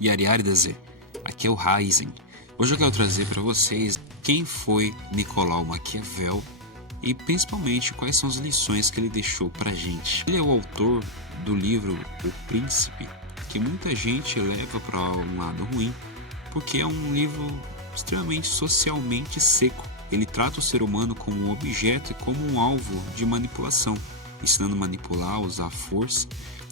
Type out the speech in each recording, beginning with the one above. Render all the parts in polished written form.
Yariaridase, aqui é o Ryzen. Hoje eu quero trazer para vocês quem foi Nicolau Maquiavel e principalmente quais são as lições que ele deixou para a gente. Ele é o autor do livro O Príncipe, que muita gente leva para um lado ruim, porque é um livro extremamente socialmente seco. Ele trata o ser humano como um objeto e como um alvo de manipulação, ensinando a manipular, usar força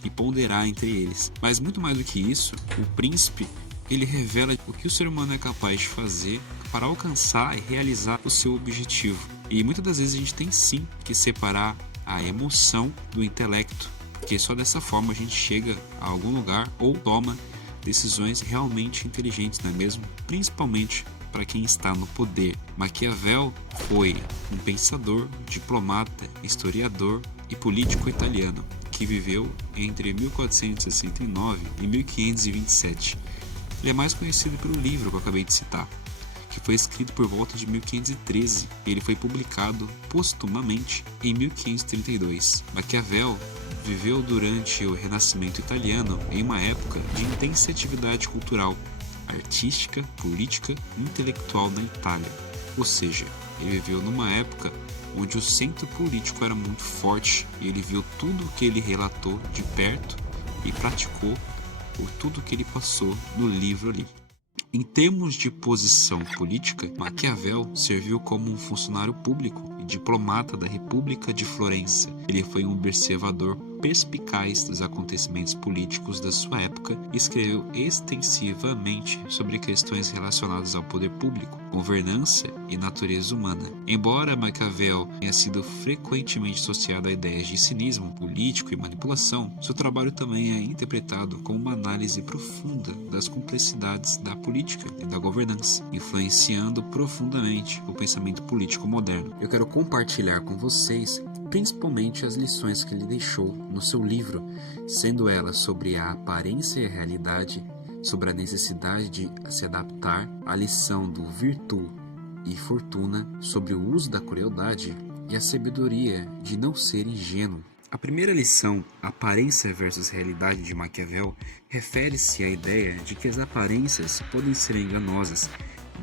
e ponderar entre eles. Mas muito mais do que isso, o Príncipe ele revela o que o ser humano é capaz de fazer para alcançar e realizar o seu objetivo. E muitas das vezes a gente tem sim que separar a emoção do intelecto, porque só dessa forma a gente chega a algum lugar ou toma decisões realmente inteligentes, não é mesmo? Principalmente para quem está no poder. Maquiavel foi um pensador, diplomata, historiador e político italiano que viveu entre 1469 e 1527. Ele é mais conhecido pelo livro que eu acabei de citar, que foi escrito por volta de 1513 e ele foi publicado postumamente em 1532. Maquiavel viveu durante o Renascimento italiano em uma época de intensa atividade cultural, artística, política e intelectual na Itália. Ou seja, ele viveu numa época onde o centro político era muito forte e ele viu tudo o que ele relatou de perto e praticou por tudo que ele passou no livro ali. Em termos de posição política, Maquiavel serviu como um funcionário público e diplomata da República de Florença. Ele foi um observador perspicaz dos acontecimentos políticos da sua época e escreveu extensivamente sobre questões relacionadas ao poder público, governança e natureza humana. Embora Maquiavel tenha sido frequentemente associado a ideias de cinismo político e manipulação, seu trabalho também é interpretado como uma análise profunda das complexidades da política e da governança, influenciando profundamente o pensamento político moderno. Eu quero compartilhar com vocês principalmente as lições que ele deixou no seu livro, sendo elas sobre a aparência e a realidade, sobre a necessidade de se adaptar, a lição do virtude e fortuna, sobre o uso da crueldade e a sabedoria de não ser ingênuo. A primeira lição, aparência versus realidade de Maquiavel, refere-se à ideia de que as aparências podem ser enganosas,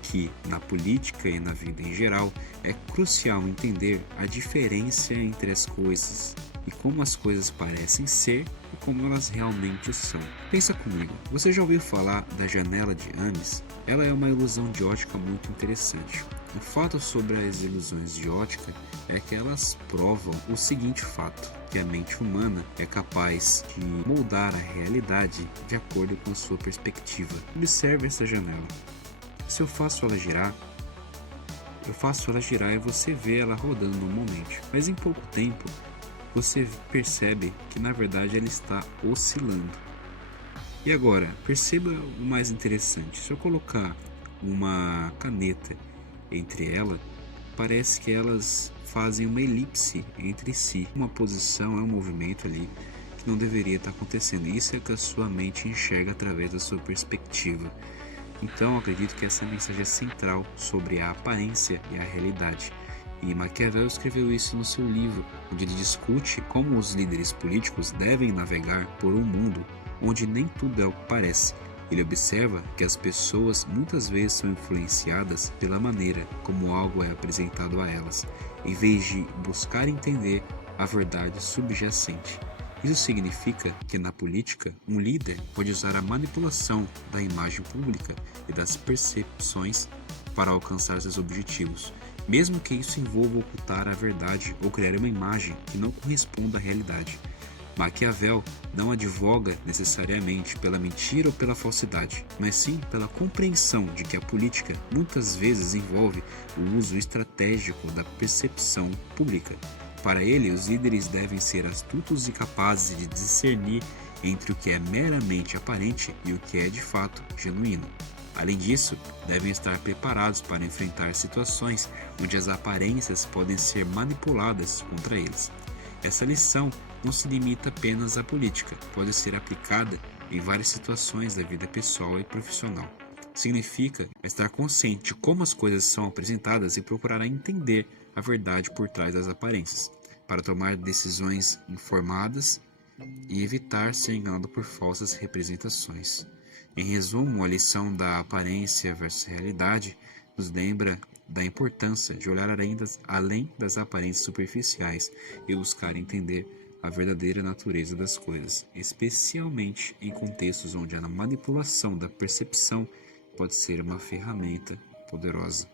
que, na política e na vida em geral, é crucial entender a diferença entre as coisas e como as coisas parecem ser e como elas realmente são. Pensa comigo, você já ouviu falar da janela de Ames? Ela é uma ilusão de ótica muito interessante. O fato sobre as ilusões de ótica é que elas provam o seguinte fato, que a mente humana é capaz de moldar a realidade de acordo com a sua perspectiva. Observe essa janela. Se eu faço ela girar e você vê ela rodando normalmente. Mas em pouco tempo, você percebe que na verdade ela está oscilando. E agora, perceba o mais interessante. Se eu colocar uma caneta entre ela, parece que elas fazem uma elipse entre si. Uma posição é um movimento ali que não deveria estar acontecendo. Isso é o que a sua mente enxerga através da sua perspectiva. Então, acredito que essa mensagem é central sobre a aparência e a realidade. E Maquiavel escreveu isso no seu livro, onde ele discute como os líderes políticos devem navegar por um mundo onde nem tudo é o que parece. Ele observa que as pessoas muitas vezes são influenciadas pela maneira como algo é apresentado a elas, em vez de buscar entender a verdade subjacente. Isso significa que na política, um líder pode usar a manipulação da imagem pública e das percepções para alcançar seus objetivos, mesmo que isso envolva ocultar a verdade ou criar uma imagem que não corresponda à realidade. Maquiavel não advoga necessariamente pela mentira ou pela falsidade, mas sim pela compreensão de que a política muitas vezes envolve o uso estratégico da percepção pública. Para ele, os líderes devem ser astutos e capazes de discernir entre o que é meramente aparente e o que é de fato genuíno. Além disso, devem estar preparados para enfrentar situações onde as aparências podem ser manipuladas contra eles. Essa lição não se limita apenas à política, pode ser aplicada em várias situações da vida pessoal e profissional. Significa estar consciente de como as coisas são apresentadas e procurar entender a verdade por trás das aparências, para tomar decisões informadas e evitar ser enganado por falsas representações. Em resumo, a lição da aparência versus realidade nos lembra da importância de olhar além das aparências superficiais e buscar entender a verdadeira natureza das coisas, especialmente em contextos onde a manipulação da percepção pode ser uma ferramenta poderosa.